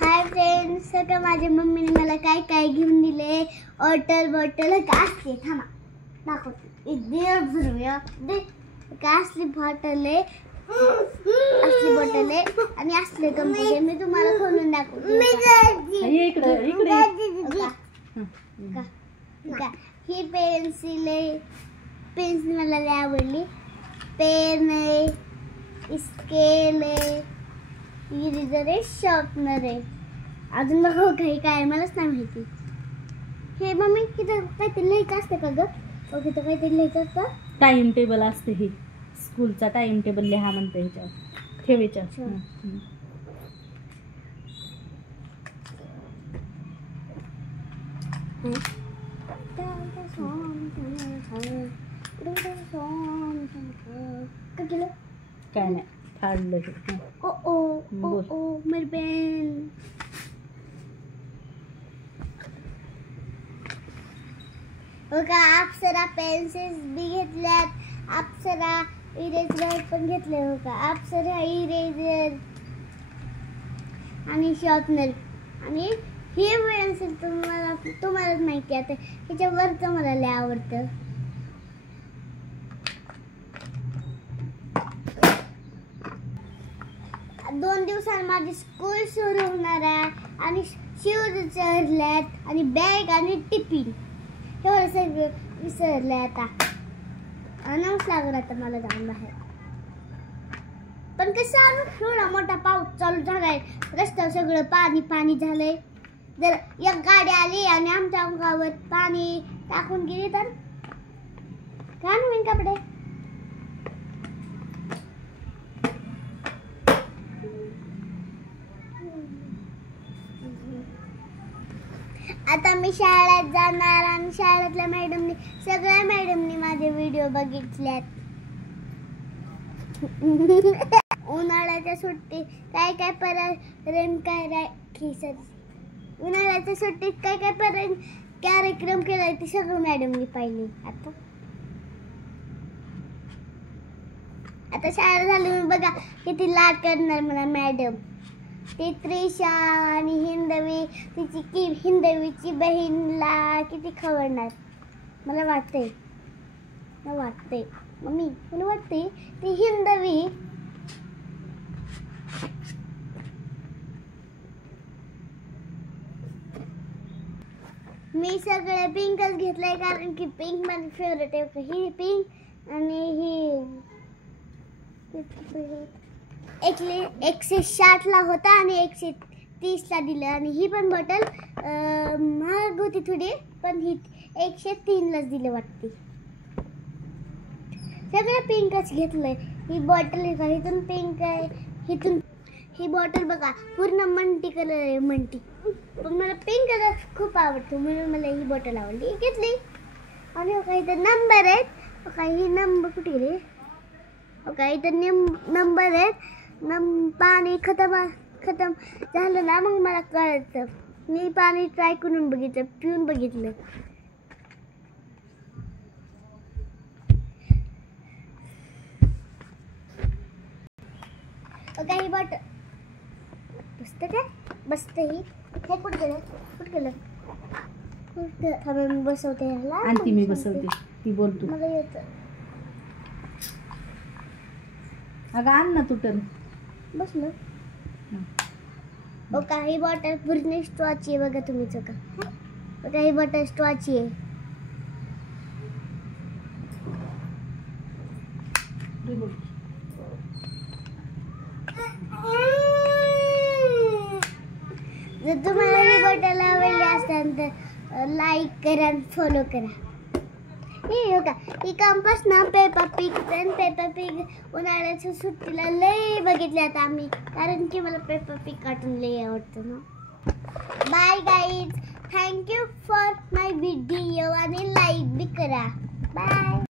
Hi friends, सगळं माझ्या मम्मीने मला काय काय घेऊन दिले. बॉटल का असते, थांबा दाखवते. काय असली बॉटल आहे, असली बॉटल आहे आणि असले कंपनी. मी तुम्हाला खोलून दाखवते. ही पेन्सिल आहे. पेन्सिल मला लय आवडली. पेन आहे, स्केल आहे, इरेजर आहे, शार्पनर आहे. अजून बघा काही काय मलाच नाही माहिती. हे मम्मी तिथं काहीतरी लिहायचं असतं का ग? ओके, तर काहीतरी लिहायचं असतं. टाइम टेबल असते. हे स्कूलचा टाइम टेबल लिहा म्हणते ह्याच्यावर ठेवायच्या. काय नाही फाडलं. मेरी पेन. बघा, अप्सरा पेन्सिल्स बी घेतल्यात. अप्सरा इरेजर पण घेतले. बघा, अप्सरा इरेजर आणि शार्पनर. आणि हे पेन्सिल तुम्हालाच माहिती आहे. ह्याच्यावरचं मला लय आवडतं. दोन दिवसांनी माझी स्कूल सुरू होणार आहे आणि शूज विसरल्यात आणि बॅग आणि टिफिन एवढं सगळं विसरलंय. आता आणावंच लागलं आता मला जाऊन बाहेर. पण कसं एवढा मोठा पाऊस चालू झालाय, रस्त्यावर सगळं पाणी पाणी झालंय. जर एक गाडी आली आणि आमच्या अंगावर पाणी टाकून गेली तर काय नवीन कपडे. आता मी शाळेत जाणार आणि शाळेतल्या सगळ्या मॅडमनी माझे व्हिडिओ बघितल्यात. उन्हाळ्याच्या सुट्टीत काय उन्हाळ्याच्या सुट्टीत काय कार्यक्रम केलाय ते सगळं मॅडमनी पाहिले. आता शाळा झाली बघा किती लाड करणार मला मॅडम. ती त्रिशा आणि हिंदवीची बहीणला किती खवळणार. मला वाटतंय मम्मी, मला वाटतंय ती हिंदवी मी सगळे पिंकच घेतलंय कारण की पिंक माझी फेवरेट आहे. ही पिंक आणि ही 160 ला होता आणि 130 ला दिलं. आणि ही पण बॉटल महाग होती थोडी, पण ही 103 लाच दिलं वाटते. सगळं पिंकच घेतलंय. ही बॉटल इथून पिंक आहे. इथून ही बॉटल बघा पूर्ण मंटी कलर आहे, मंटी. पण मला पिंक कलर खूप आवडतो म्हणून मला ही बॉटल आवडली, घेतली. आणि इथं नंबर आहेत. ही नंबर कुठे गेले? इथं नंबर आहेत. पाणी खतम झालं ना मग मला कळतं. मी पाणी ट्राय करून बघितलं, पिऊन बघितलं. ही बॉटल बसत ही हे कुठे गेलं मी बसवते ह्याला. आणि मी बसवते ती बोलतो. मला येतं. अगं आण ना तुटन. बसलो. ही बॉटल पूर्ण स्ट्रॉची आहे बघा तुम्ही. बघा ही बॉटल स्ट्रॉची आहे. जर तुम्हाला ही बॉटल आवडली असेल तर लाईक करा आणि फॉलो करा. ही कंपास ना पेपा पिग उन्हाळ्याच्या सुट्टीला लय बघितले आता आम्ही, कारण की मला पेपा पिग कार्टून लय आवडतं ना. Bye guys, thank you for my video आणि लाईक बी करा. बाय.